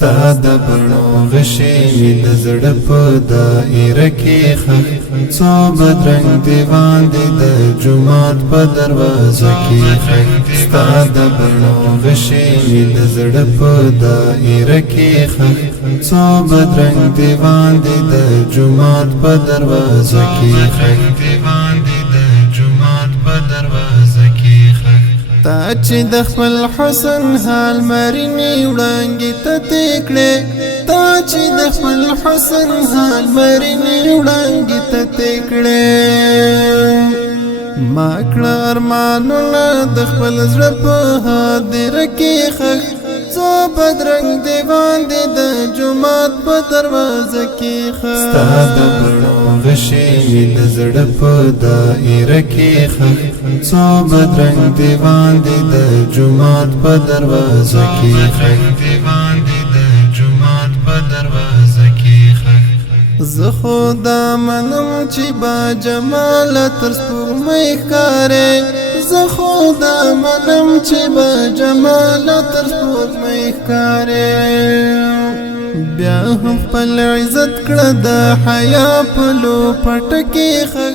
ستا د بڼو غشي د زړه په دایره کې خښ څو بدرنګ دیوان دي د جومات په دروازه کې خښ ستا د بڼو غشي د زړه په دایره کې خښ څو بدرنګ دیوان دي د جومات په دروازه کې خښ تا چې د خپل حسن حال مرینې وړانګې ته تکړې تا چې د خپل حسن حال مرینې وړانګې ته تکړې ما کړه ارمانونه د خپل زړه په هدیره کې ښخ څو بدرنګ دیوان دي د جومات په دروازه کې ښخ ستا د بڼو غشي د زړه په دایره کې ښخ څو بدرنګ دیوان دي د جومات په دروازه کې ښخ زه خو دا منم چې با جمال تر سپوږمۍ ښکارې زه خو دا منم چې با جمال تر سپوږمۍ ښکارې بیا هم خپل عزت کړه د حیا په لوپټه کې ښخ